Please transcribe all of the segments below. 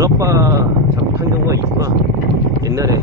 드랍바 탄 경우가 있구나. 옛날에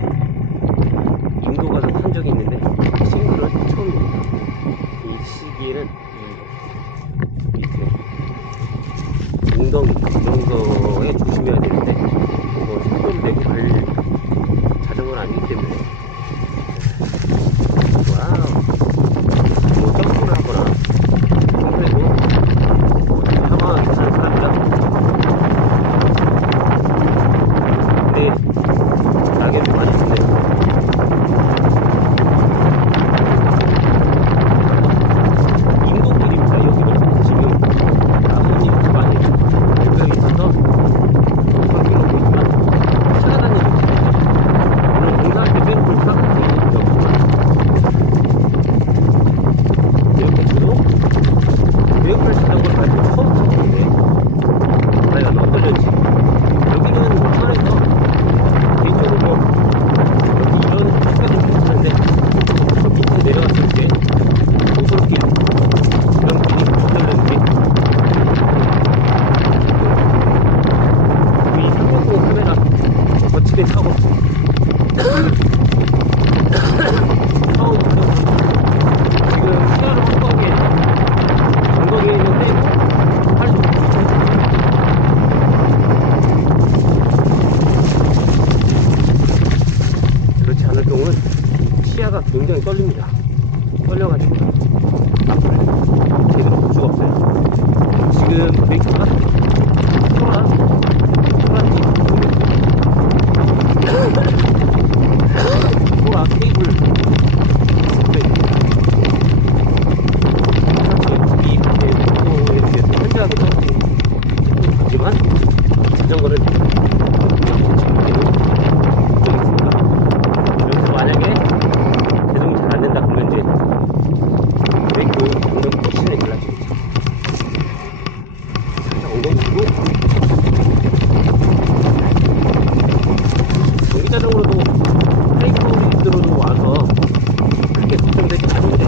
크게 걱정되지 않은데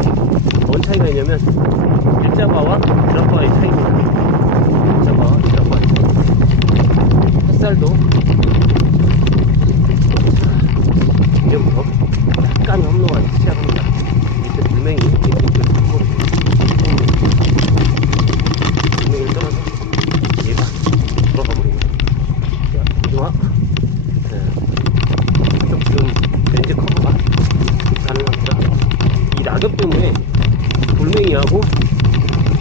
뭔 차이가 있냐면 일자바와 드랍바의 차이입니다. 일자바와 드랍바의 차이. 햇살도 지금부터 약간 협로가 시작합니다. 밑에 불맹이 이렇게 이렇게 뚫고 불맹이를 떠나서 얘가 돌아가 버립니다. 자, 좋아. 네. 좀 지금 렌즈 커버가 가능합니다. 이 낙엽 때문에 돌멩이하고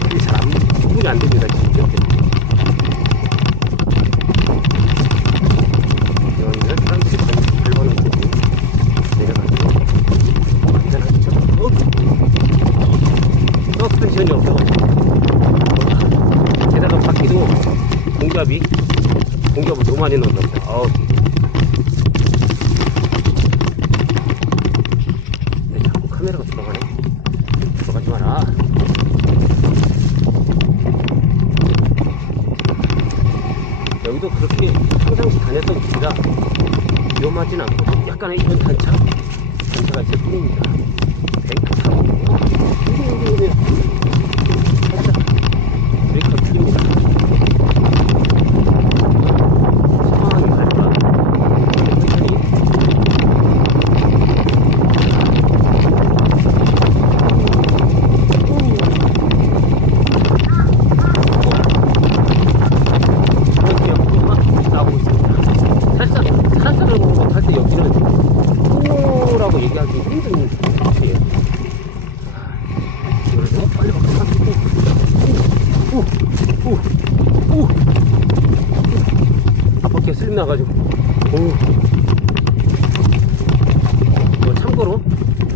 이게 잘 안 구분이 안 됩니다. 이렇게. 여기는 사람들이 잘 밟아놓은 곳이 내려가지고 안전하죠. 어? 서스펜션이 없어가지고 게다가 바퀴도 공기압이 공기압을 너무 많이 보다. 아우. 네, 카메라가 들어가네. 들어가지 마라. 여기도 그렇게 평상시 다녔던 길이라 위험하진 않고 약간의 이런 단차? 단차가 있을 뿐입니다. 뱅크 타고 어, 이게 이게 이게 살짝 브레이크가 풀립니다. 상황이 갈까? 천천히 이렇게 옆으로만 나오고 있습니다. 살짝 산산을 탈 때 여기는 호라고 얘기하기 힘든 곳이에요. 아, 이거를 너무 빨리 바꿔서 오, 오, 오, 오, 앞바퀴에 슬림 나가지고 오. 뭐 참고로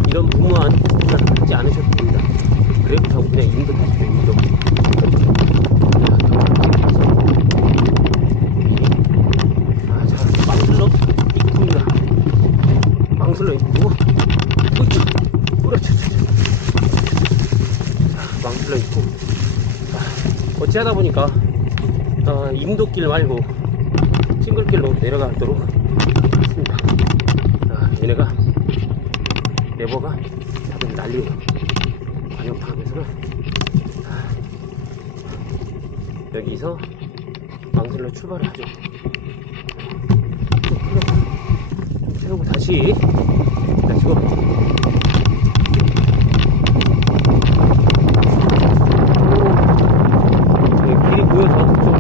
이런 무모한 공간을 갖지 않으셔도 됩니다. 그래도 타고 그냥 인도 타십시오, 인도. 아, 자, 망슬러 입구입니다. 망슬러 입구. 으이차. 그렇죠. 자, 망슬러 입구. 자, 어찌하다 보니까, 어, 인도길 말고, 싱글길로 내려가도록 했습니다. 아, 얘네가, 레버가 다들 날리고, 관용탕에서는, 여기서 망슬로 출발을 하죠. 세우고 다시 다시고 오, 길이 보여서 좀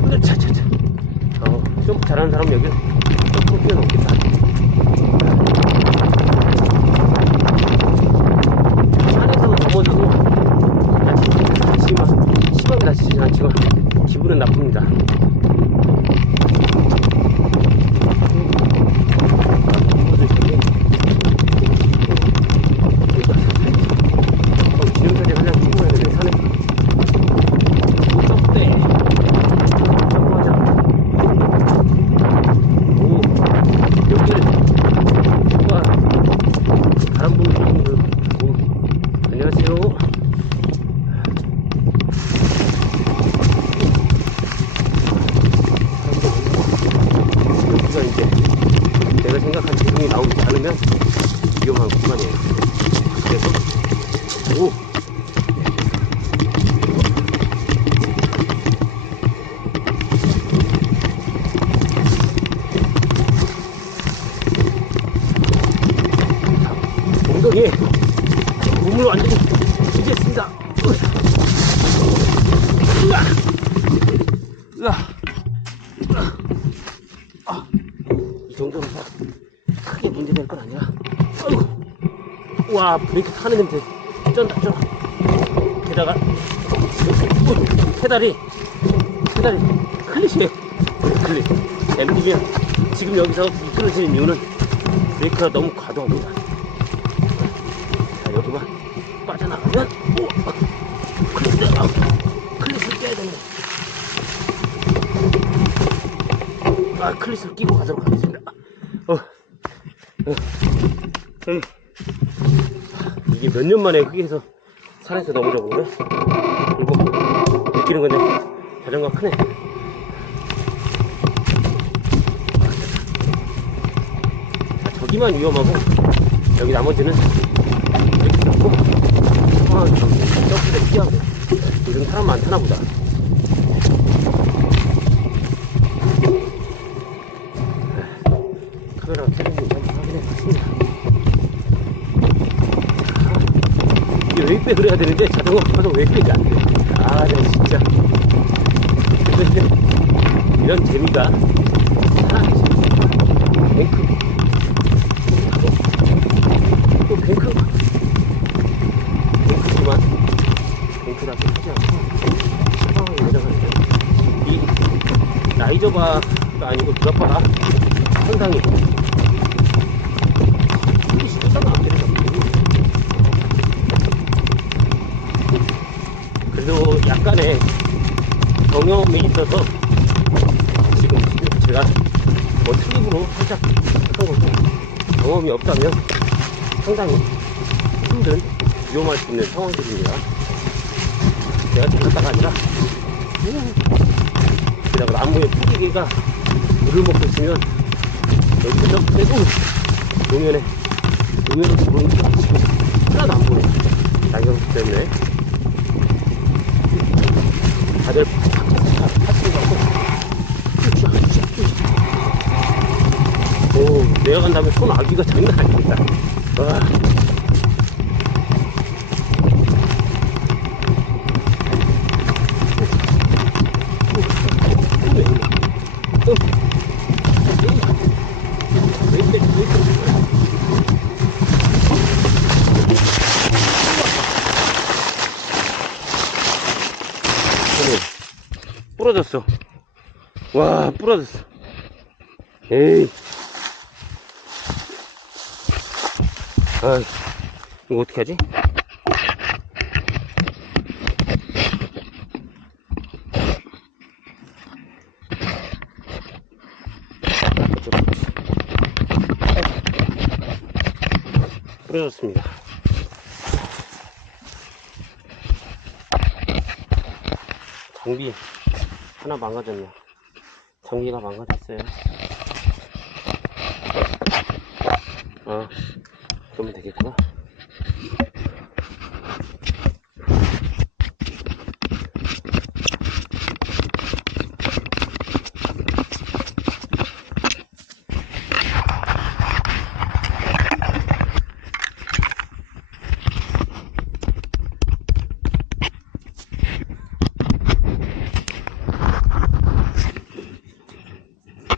근데 차차차 어, 점프 잘하는 사람 여기 점프 뛰어넘겠다 산에서 넘어져도 다치, 심하, 심하게 다치진 않지만 기분은 나쁩니다 친구들 저기 어, 기념사진 한 장 찍어야 되네 산에 오 점프대 점프하자 오 여기를 와 바람 부는 분들 오 안녕하세요 여기가 이제 내가 생각한 지붕이 나오지 않으면 위험한 구간이에요 그래서 오 엉덩이에 몸을 완전히 쥐겠습니다. 으아! 으아! 으아! 아, 이 정도면 크게 문제될 건 아니야. 아이고, 와 브레이크 타는 냄새 쩐다 쩐. 게다가 페달이 페달이 클릿이에요. 클릿. 엠디면 지금 여기서 미끄러지는 이유는 브레이크가 너무 과도합니다. 자, 여기만 빠져나가면, 오! 클립을, 아, 클립을 깨야 되네. 아, 클립을 끼고 가도록 하겠습니다. 어, 어, 여기. 이게 몇 년 만에 흙에서 산에서 넘어져 본 거야? 그리고 느끼는 건데, 자전거 크네. 자, 저기만 위험하고, 여기 나머지는 이렇게 잡고 아, 참, 점프대 피하고 요즘 사람 많다나 보다 카메라 켜는지 한번 확인해 봤습니다 웨이백 그래야 되는데 자전거 타도 웨이백이 안 돼. 아, 나 진짜. 근데 이런 재미가 사람이 재밌어. 뱅크. 또 뱅크. 뱅크지만 뱅크답게 하지 않고 상황이 내려가는데 이 라이저바가 아니고 드랍바가 상당히 경험이 있어서 지금 제가 뭐 트립으로 살짝 한 거고 경험이 없다면 상당히 힘든 위험할 수 있는 상황들입니다. 내가 잘났다가 아니라 음, 게다가 나무에 뿌리기가 물을 먹고 있으면 여기서 빼고 노면에 노면에 보니까 지금 하나도 안 보여. 낙엽 때문에 다들 파치는 것 같고 오 내려간 다음에 손 아기가 장난 아닙니다. 와. 부러졌어. 와, 부러졌어. 에이. 아, 이거 어떻게 하지? 부러졌습니다. 장비 하나 망가졌네. 장비가 망가졌어요. 아, 끄면 되겠구나.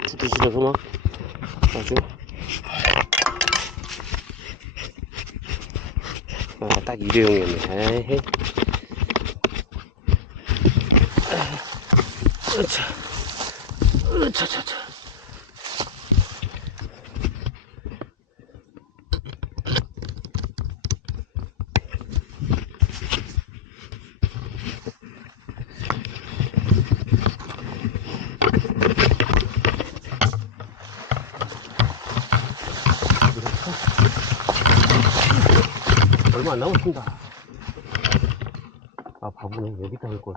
두드시려서 막 아주 용이었네. 에이. 으차. 안 남았습니다. 아, 바보네. 여기다 할 걸.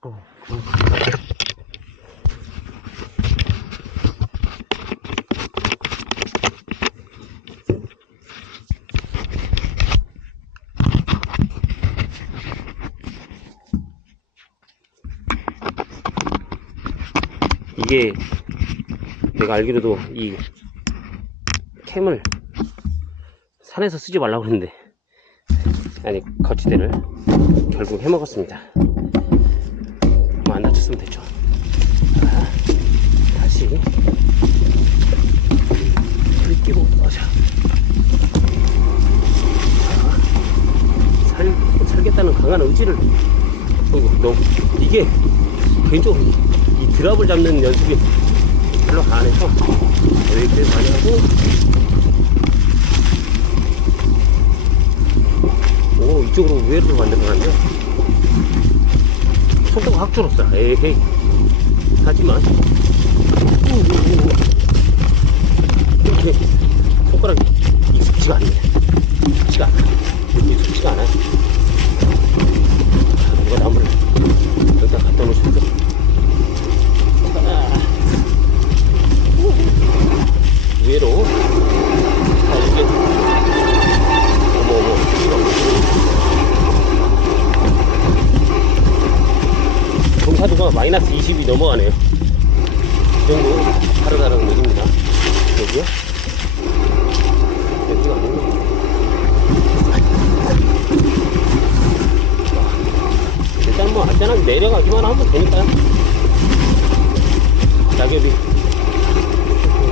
어. 이게 내가 알기로도 이 캠을 산에서 쓰지 말라고 했는데 아니 거치대를 결국 해먹었습니다. 뭐안 다쳤으면 됐죠. 자, 다시 소리 끼고 어자. 살, 살겠다는 강한 의지를 어이구, 너무 이게 개인적으로 이, 이 드랍을 잡는 연습이 별로 안 해서 웨이트 많이 하고 오 이쪽으로 우회로 만들어놨네 속도가 확 줄었어. 에헤이. 하지만. 이렇게 손가락이 익숙지가 않네. 익숙지가. 않아 익숙지가 않아 자, 누가 나무를 여기다 갖다 놓으셨어. 아. 우회로. 자 이게 어머 어머 경사도가 마이너스 20이 넘어가네요. 이 정도 다르다는 얘기입니다. 여기요? 여기가 아니고 일단 뭐 안전하게 내려가기만 하면 되니까요. 낙엽이.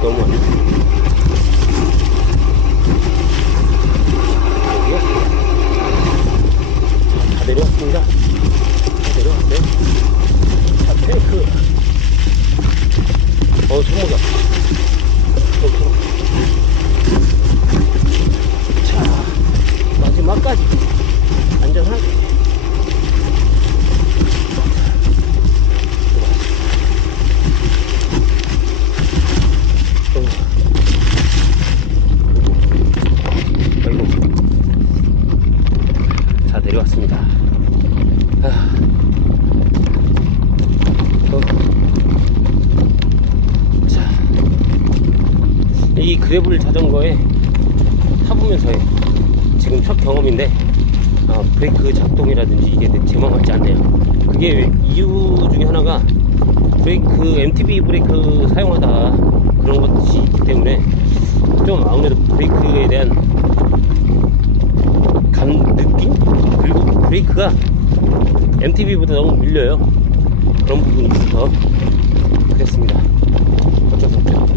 너무 많네 여기요? 다 내려왔습니다. 다 내려왔어요. 자, 탱크. 어, 손목이 아파. 어, 손목. 자, 마지막까지 안전하게. 아이고. 자 내려왔습니다. 아. 어. 자, 이 그래블 자전거에 타보면서의 지금 첫 경험인데 아, 브레이크 작동이라든지 이게 제맘 같지 않네요. 그게 왜- 이유 중에 하나가 브레이크 MTB 브레이크 사용하다 그런 것이 있기 때문에 좀 아무래도 브레이크에 대한 감 느낌? 그리고 브레이크가 MTB보다 너무 밀려요. 그런 부분이 있어서 그랬습니다. 어쩔 수 없죠